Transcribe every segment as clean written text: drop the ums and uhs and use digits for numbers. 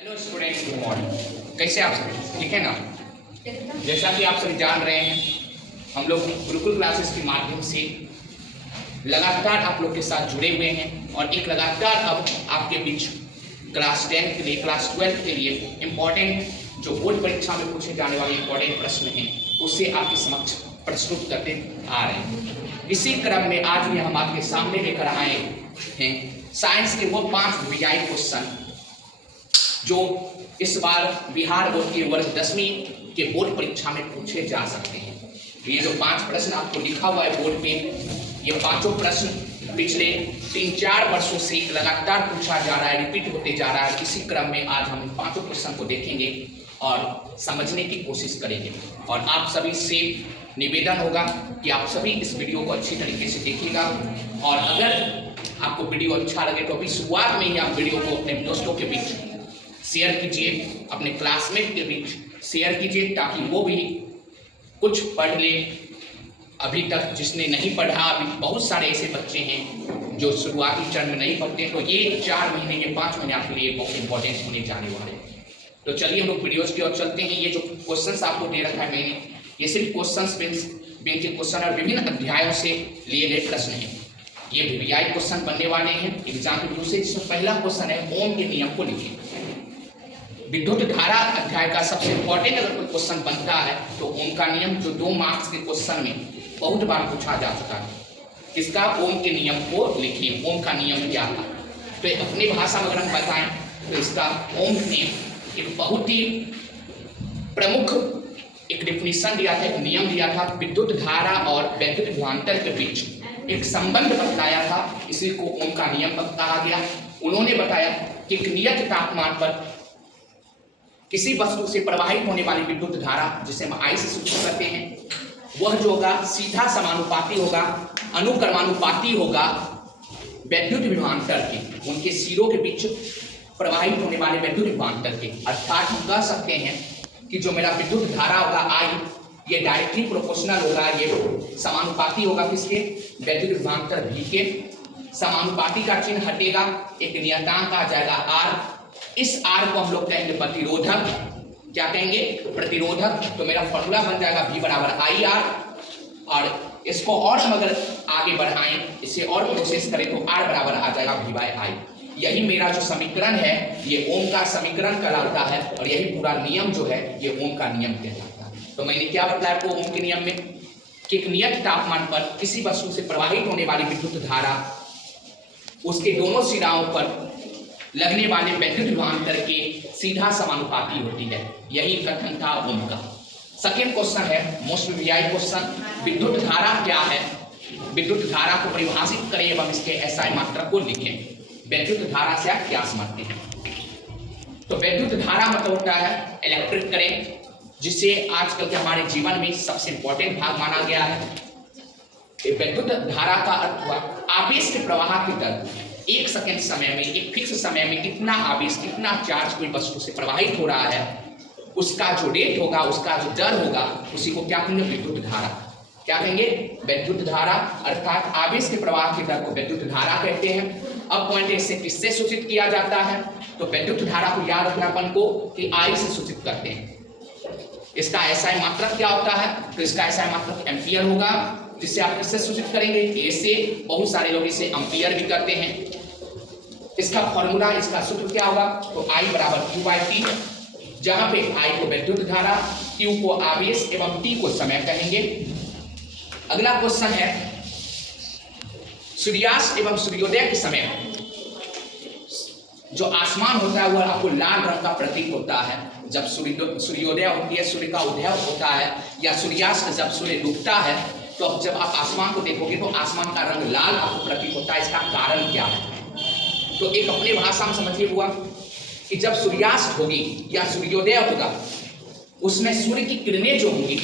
Hello students, good morning. कैसे आप सभी ठीक है ना। जैसा कि आप सभी जान रहे हैं, हम लोग गुरुकुल क्लासेस के माध्यम से लगातार आप लोग के साथ जुड़े हुए हैं और एक लगातार अब आपके बीच क्लास 10 के लिए, क्लास 12 के लिए इम्पोर्टेंट जो बोर्ड परीक्षा में पूछे जाने वाले इम्पोर्टेंट प्रश्न हैं उससे आपके समक्ष प्रस्तुत करते आ रहे हैं। इसी क्रम में आज भी हम आपके सामने लेकर आए हैं साइंस के वो 5 वीआई क्वेश्चन जो इस बार बिहार बोर्ड के वर्ग 10वीं के बोर्ड परीक्षा में पूछे जा सकते हैं। ये जो 5 प्रश्न आपको लिखा हुआ है बोर्ड पे, ये पांचों प्रश्न पिछले 3-4 वर्षों से लगातार पूछा जा रहा है, रिपीट होते जा रहा है। इसी क्रम में आज हम इन 5 प्रश्न को देखेंगे और समझने की कोशिश करेंगे। और आप सभी से निवेदन होगा कि आप सभी इस वीडियो को अच्छी तरीके से देखिएगा और अगर आपको वीडियो अच्छा लगे तो अभी शुरुआत में ही आप वीडियो को अपने दोस्तों के बीच शेयर कीजिए, अपने क्लासमेट के बीच शेयर कीजिए ताकि वो भी कुछ पढ़ ले। अभी तक जिसने नहीं पढ़ा, अभी बहुत सारे ऐसे बच्चे हैं जो शुरुआती चरण में नहीं पढ़ते, तो ये 4 महीने ये 5 महीने आपके लिए बहुत इंपॉर्टेंट होने जाने वाले हैं। तो चलिए हम लोग वीडियोज की ओर चलते हैं। ये जो क्वेश्चन आपको दे रखा है मैंने, ये सिर्फ क्वेश्चन बैंक के क्वेश्चन और विभिन्न अध्यायों से लिए गए प्रश्न हैं। ये वीआई क्वेश्चन बनने वाले हैं एग्जाम के व्यू से। जिसमें पहला क्वेश्चन है ओम के नियम को लिखिए। विद्युत धारा अध्याय का सबसे इंपॉर्टेंट अगर कोई क्वेश्चन बनता है तो ओम का नियम, जो 2 मार्क्स के क्वेश्चन में बहुत बार पूछा जा चुका है। इसका ओम के नियम को लिखिए। ओम का नियम क्या था, तो अपनी भाषा में अगर हम बताएं तो इसका ओम ने एक बहुत ही प्रमुख एक डेफिनेशन दिया था, एक नियम दिया था। विद्युत धारा और वैद्युत विभवांतर के बीच एक संबंध बताया था, इसी को ओम का नियम कहा गया। उन्होंने बताया कि एक नियत तापमान पर किसी वस्तु से प्रवाहित होने वाली विद्युत धारा, जिसे हम आई से सूचित करते हैं, वह जो होगा सीधा समानुपाती होगा, अनुक्रमानुपाती होगा वैद्युत विभवांतर के, उनके सिरों के बीच प्रवाहित होने वाले वैद्युत विभवांतर के। अर्थात हम कह सकते हैं कि जो मेरा विद्युत धारा होगा आई, ये डायरेक्टली प्रोपोर्शनल होगा, ये समानुपाती होगा किसके, वैद्युत विभवांतर भी के। समानुपाती का चिन्ह हटेगा, एक नियतांक आ जाएगा आर। इस आर को हम लोग कहेंगे प्रतिरोधक। क्या कहेंगे, प्रतिरोधक। तो मेरा फॉर्मूला बन जाएगा V बराबर आई आर। और इसको और हम अगर आगे बढ़ाएं, इसे और प्रोसेस करें तो R बराबर आ जाएगा V बाय आई। यही मेरा जो समीकरण है ये ओम का समीकरण कहलाता है और यही पूरा नियम जो है ये ओम का नियम कहलाता है। तो मैंने क्या बताया आपको ओम के नियम में कि एक नियत तापमान पर किसी वस्तु से प्रवाहित होने वाली विद्युत धारा उसके दोनों सिराओं पर लगने वाले वैद्युत विभवांतर के सीधा समानुपाती होती है। यही कथन था ओम का। सेकेंड क्वेश्चन है मोस्ट वीआई क्वेश्चन, विद्युत धारा क्या है। विद्युत धारा को परिभाषित करें एवं इसके एसआई मात्रक को लिखें। वैद्युत धारा से आप क्या समझते हैं। तो वैद्युत धारा मतलब होता है इलेक्ट्रिक करंट, जिसे आजकल के हमारे जीवन में सबसे इंपॉर्टेंट भाग माना गया है। वैद्युत धारा का अर्थ हुआ आवेश के प्रवाह की दर। 1 सेकेंड समय में, एक फिक्स समय में कितना आवेश, कितना चार्ज कोई वस्तु से प्रवाहित हो रहा है, उसका जो रेट होगा, उसका जो दर होगा, उसी को क्या कहेंगे, विद्युत धारा। क्या कहेंगे, विद्युत धारा। अर्थात आवेश के प्रवाह की दर को विद्युत धारा कहते हैं। अब पॉइंट इससे किससे सूचित किया जाता है, तो विद्युत धारा को याद रखना अपन को कि आई से सूचित करते हैं। इसका एसआई मात्रक क्या होता है, तो इसका एसआई मात्रक एम्पियर होगा, जिससे आप किससे सूचित करेंगे, ए से। बहुत सारे लोग इसे एम्पियर भी करते हैं। इसका फॉर्मूला, इसका सूत्र क्या होगा, तो I बराबर Q बाई टी, जहां पे I को विद्युत धारा, Q को आवेश एवं T को समय कहेंगे। अगला क्वेश्चन है सूर्यास्त एवं सूर्योदय के समय जो आसमान होता है वह आपको लाल रंग का प्रतीक होता है। जब सूर्योदय होती है, सूर्य का उदय होता है, या सूर्यास्त जब सूर्य डूबता है, तो जब आप आसमान को देखोगे तो आसमान का रंग लाल आपको प्रतीत होता है। इसका कारण क्या है, तो एक अपने भाषा में समझिए हुआ कि जब सूर्यास्त होगी या सूर्योदय होगा, उसमें सूर्य की किरणें जो होंगी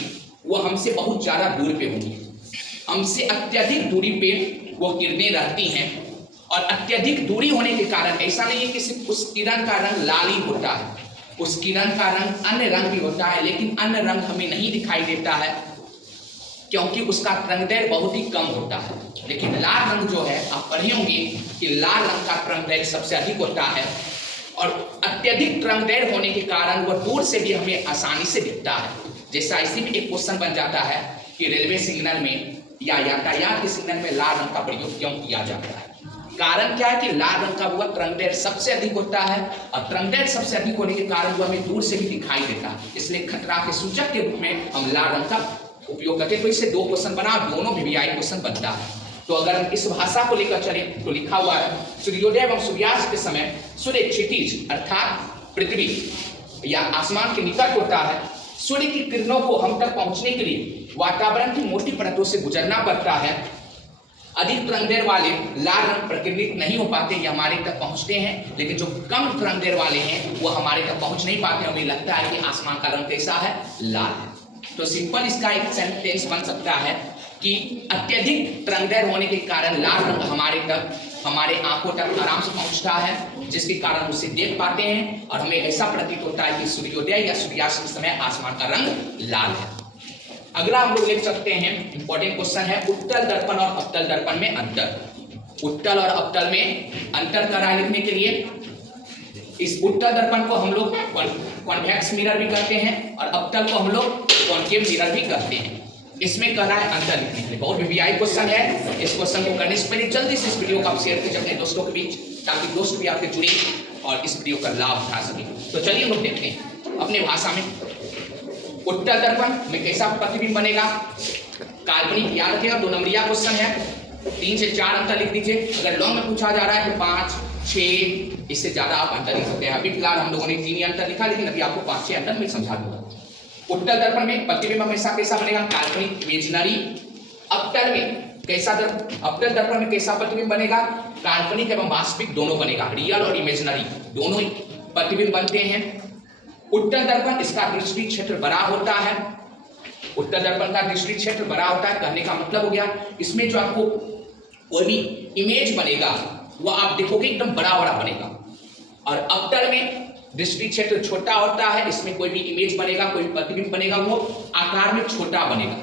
वो हमसे बहुत ज्यादा दूर पे होंगी। हमसे अत्यधिक दूरी पे वो किरणें रहती हैं और अत्यधिक दूरी होने के कारण ऐसा नहीं है कि सिर्फ उस किरण का रंग लाल ही होता है, उस किरण का रंग अन्य रंग भी होता है, लेकिन अन्य रंग हमें नहीं दिखाई देता है क्योंकि उसका तरंगदैर्घ्य बहुत ही कम होता है। लेकिन लाल रंग जो है, आप पढ़े होंगे कि लाल रंग का तरंगदैर्घ्य सबसे अधिक होता है और अत्यधिक रंगदैर होने के कारण वह दूर से भी हमें आसानी से दिखता है। जैसा इसी में एक क्वेश्चन बन जाता है कि रेलवे सिग्नल में या यातायात के सिग्नल में लाल रंग का प्रयोग क्यों किया जाता है। कारण क्या है कि लाल रंग का वह तरंगदैर्घ्य सबसे अधिक होता है और तरंगदैर्घ्य सबसे अधिक होने के कारण वह हमें दूर से भी दिखाई देता है, इसलिए खतरा के सूचक के रूप में हम लाल रंग का उपयोग करते हैं। तो इससे दो क्वेश्चन बना, दोनों VVI क्वेश्चन बनता है। तो अगर हम इस भाषा को लेकर चले तो लिखा हुआ है सूर्योदय एवं सूर्यास्त के समय सूर्य क्षितिज अर्थात पृथ्वी या आसमान के निकट होता है। सूर्य की किरणों को हम तक पहुंचने के लिए वातावरण की मोटी परतों से गुजरना पड़ता है। अधिक तरंगदैर्घ्य वाले लाल रंग प्रकिरणित नहीं हो पाते, ये हमारे तक पहुंचते हैं, लेकिन जो कम तरंगदैर्घ्य वाले हैं वो हमारे तक पहुंच नहीं पाते। हमें लगता है कि आसमान का रंग कैसा है, लाल है। तो सिंपल इसका एक सेंटेंस बन सकता है कि अत्यधिक तरंगदैर्घ्य होने के कारण लाल रंग हमारे आंखों तक आराम से पहुंचता है, जिसके कारण उसे देख पाते हैं और हमें ऐसा प्रतीत होता है कि सूर्योदय या सूर्यास्त के समय आसमान का रंग लाल है। अगला हम लोग लिख सकते हैं, इंपॉर्टेंट क्वेश्चन है, उत्तल दर्पण और अवतल दर्पण में अंतर। उत्तल और अवतल में अंतर करा लिखने के लिए इस उत्तल दर्पण को हम लोग कॉन्वेक्स मिरर भी करते हैं और अवतल को हम लोग कॉन्केव मिरर भी करते हैं। इसमें करा है अंतर लिखने के लिए। बहुत VVI क्वेश्चन है। इस क्वेश्चन को करने से पहले जल्दी से इस वीडियो को आप शेयर कीजिए अपने दोस्तों के बीच, ताकि दोस्त भी आपके जुड़े और इस वीडियो का लाभ उठा सके। तो चलिए हम लोग देखते हैं अपने भाषा में उत्तल दर्पण में कैसा प्रतिबिंब बनेगा। काल्पनिक याद रखिएगा, 2 नंबरिया क्वेश्चन है, 3 से 4 अंतर लिख दीजिए। अगर लॉन्ग में पूछा जा रहा है तो 5, 6, इससे ज्यादा आप अंतर लिख सकते हैं। अभी फिलहाल हम लोगों ने 3 ही अंतर लिखा, लेकिन अभी आपको 5-6 अंतर मैं समझा दूंगा। उत्तल दर्पण में प्रतिबिंब हमेशा कैसा बनेगा, काल्पनिक इमेजिनरी। अवतल में कैसा अवतल दर्पण में कैसा प्रतिबिंब बनेगा, काल्पनिक एवं वास्तविक दोनों बनेगा, रियल और इमेजिनरी दोनों ही प्रतिबिंब बनते हैं। उत्तल दर्पण इसका दृष्टि क्षेत्र बड़ा होता है। उत्तल दर्पण का दृष्टि क्षेत्र बड़ा होता है, कहने का मतलब हो गया इसमें जो आपको कोई भी इमेज बनेगा वो आप देखोगे एकदम बड़ा बड़ा बनेगा। और अवतल में दृष्टि क्षेत्र छोटा होता है, इसमें कोई भी इमेज बनेगा, कोई प्रतिबिंब बनेगा वो आकार में छोटा बनेगा।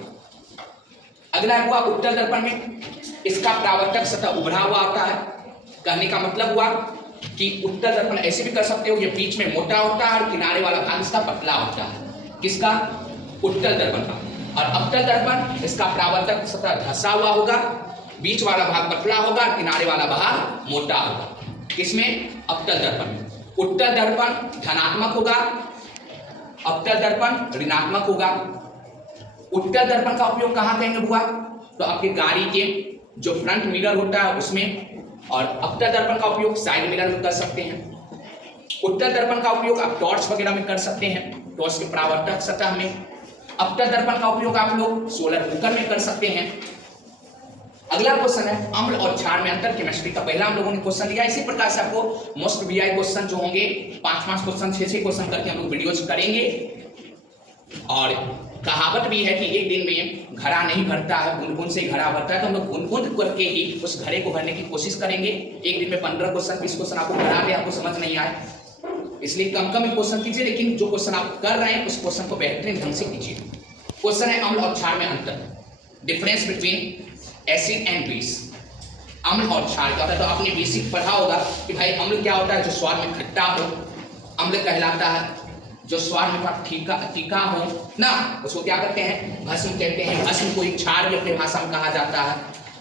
अगला हुआ उत्तल दर्पण में इसका परावर्तक सतह उभरा हुआ आता है। कहने का मतलब हुआ कि उत्तल दर्पण ऐसे भी कर सकते हो, ये बीच में मोटा होता है और किनारे वाला भाग इसका पतला होता है, किसका, उत्तल दर्पण का। और अवतल दर्पण इसका परावर्तक सतह धंसा हुआ होगा, बीच वाला भाग पतला होगा, किनारे वाला भाग मोटा होगा, किसमें, अवतल दर्पण में। उत्तल दर्पण धनात्मक होगा, अवतल दर्पण ऋणात्मक होगा। उत्तल दर्पण का उपयोग कहाँ करेंगे बुआ, तो आपके गाड़ी के जो फ्रंट मिरर होता है उसमें, और अवतल दर्पण का उपयोग साइड मिरर में कर सकते हैं। उत्तल दर्पण का उपयोग आप टॉर्च वगैरह में कर सकते हैं, टॉर्च के परावर्तक सतह में। अवतल दर्पण का उपयोग आप लोग सोलर कुकर में कर सकते हैं। अगला क्वेश्चन है अम्ल और क्षार में अंतर, केमिस्ट्री का पहला हम लोगों ने क्वेश्चन लिया। इसी प्रकार से आपको मोस्ट VVI क्वेश्चन जो होंगे 5-5 क्वेश्चन 6-6 क्वेश्चन करके हम लोग वीडियोज करेंगे। और कहावत भी है कि एक दिन में घड़ा नहीं भरता है, बूंद बूंद से घड़ा भरता है। तो हम लोग बूंद बूंद करके ही उस घड़े को भरने की कोशिश करेंगे। एक दिन में 15 क्वेश्चन 20 क्वेश्चन आपको भरा दे, आपको समझ नहीं आए, इसलिए कम कम क्वेश्चन कीजिए, लेकिन जो क्वेश्चन आप कर रहे हैं उस क्वेश्चन को बेहतरीन ढंग से कीजिए। क्वेश्चन है अम्ल और क्षार में अंतर, difference between acid and base. अम्ल और क्षार क्या होता है, तो आपने बेसिक पढ़ा होगा कि भाई अम्ल क्या होता है, जो स्वाद में खट्टा हो, अम्ल कहलाता है। जो स्वाद में तीखा हो ना, उसको क्या कहते हैं, भस्म कहते हैं। भस्म को एक क्षार भी अपने भाषा में कहा जाता है।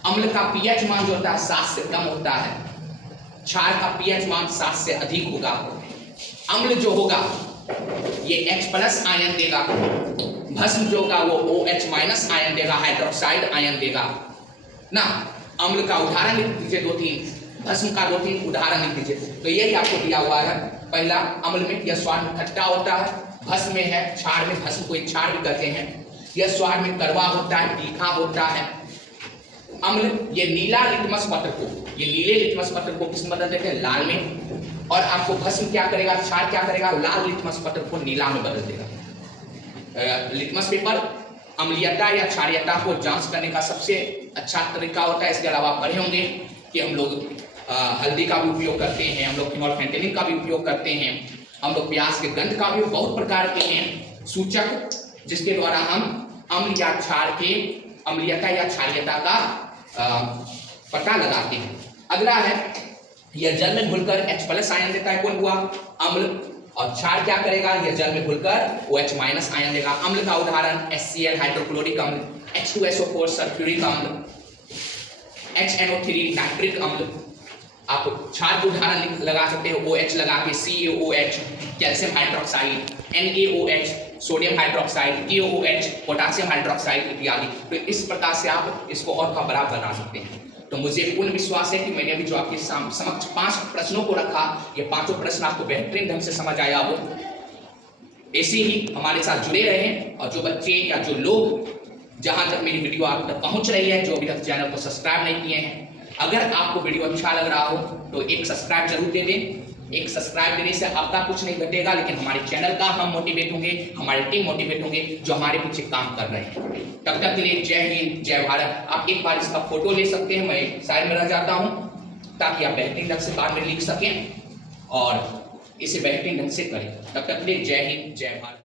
अम्ल का pH मान जो होता है 7 से कम होता है, क्षार का pH मान 7 से अधिक होगा। अम्ल जो होगा ये H+ आयन देगा, भस्म जो होगा वो OH- आयन देगा, हाइड्रोक्साइड आयन देगा ना। अम्ल का उदाहरण लिख दीजिए 2-3, भस्म का 2-3 उदाहरण लिख दीजिए। तो यही आपको दिया हुआ है। पहला अम्ल में यह स्वाद में खट्टा होता है, भस्म में है क्षार में, भस्म को एक क्षार भी कहते हैं, यह स्वाद में कड़वा होता है, तीखा होता है। अम्ल ये नीला लिटमस पत्र को, ये नीले लिटमस पत्र को किस में बदल देते हैं, लाल में। और आपको भस्म क्या करेगा, क्षार क्या करेगा, लाल लिटमस पत्र को नीला में बदल देगा। लिटमस पेपर अम्लीयता या क्षारीयता को जांच करने का सबसे अच्छा तरीका होता है। इसके अलावा आप पढ़े होंगे कि हम लोग हल्दी का भी उपयोग करते हैं, हम लोग फिनोल्फेंटेनिल का भी उपयोग करते हैं, हम लोग प्याज के गंध का भी, बहुत प्रकार के हैं सूचक जिसके द्वारा हम अम्ल या क्षार के अम्लीयता या क्षारीयता का पता लगाते हैं। अगला है यह जल में घुलकर H प्लस आयन देता है, कौन हुआ? अम्ल। और क्षार क्या करेगा? यह जल में घुलकर OH माइनस आयन देगा। अम्ल का उदाहरण HCl हाइड्रोक्लोरिक अम्ल, H2SO4 सल्फ्यूरिक अम्ल, HNO3 नाइट्रिक अम्ल। आप क्षार के उदाहरण लगा सकते हो, OH लगा के CaOH calcium hydroxide, NaOH sodium hydroxide, KOH potassium hydroxide इत्यादि। तो इस प्रकार से आप इसको और का बड़ा बना सकते हैं। तो मुझे पूर्ण विश्वास है कि मैंने अभी जो आपके समक्ष 5 प्रश्नों को रखा, ये पांचों प्रश्न आपको बेहतरीन ढंग से समझ आया हो। ऐसे ही हमारे साथ जुड़े रहें, और जो बच्चे या जो लोग जहां तक मेरी वीडियो आप तक पहुंच रही है, जो अभी तक चैनल को सब्सक्राइब नहीं किए हैं, अगर आपको वीडियो अच्छा लग रहा हो तो एक सब्सक्राइब जरूर दे दें। एक सब्सक्राइब देने से आपका कुछ नहीं घटेगा, लेकिन हमारे चैनल का हम मोटिवेट होंगे, हमारी टीम मोटिवेट होंगे जो हमारे पीछे काम कर रहे हैं। तब तक के लिए जय हिंद, जय भारत। आप एक बार इसका फोटो ले सकते हैं, मैं साइड में रह जाता हूं ताकि आप बेहतरीन ढंग से बाद में लिख सकें और इसे बेहतरीन ढंग से करें। तब तक के लिए जय हिंद, जय भारत।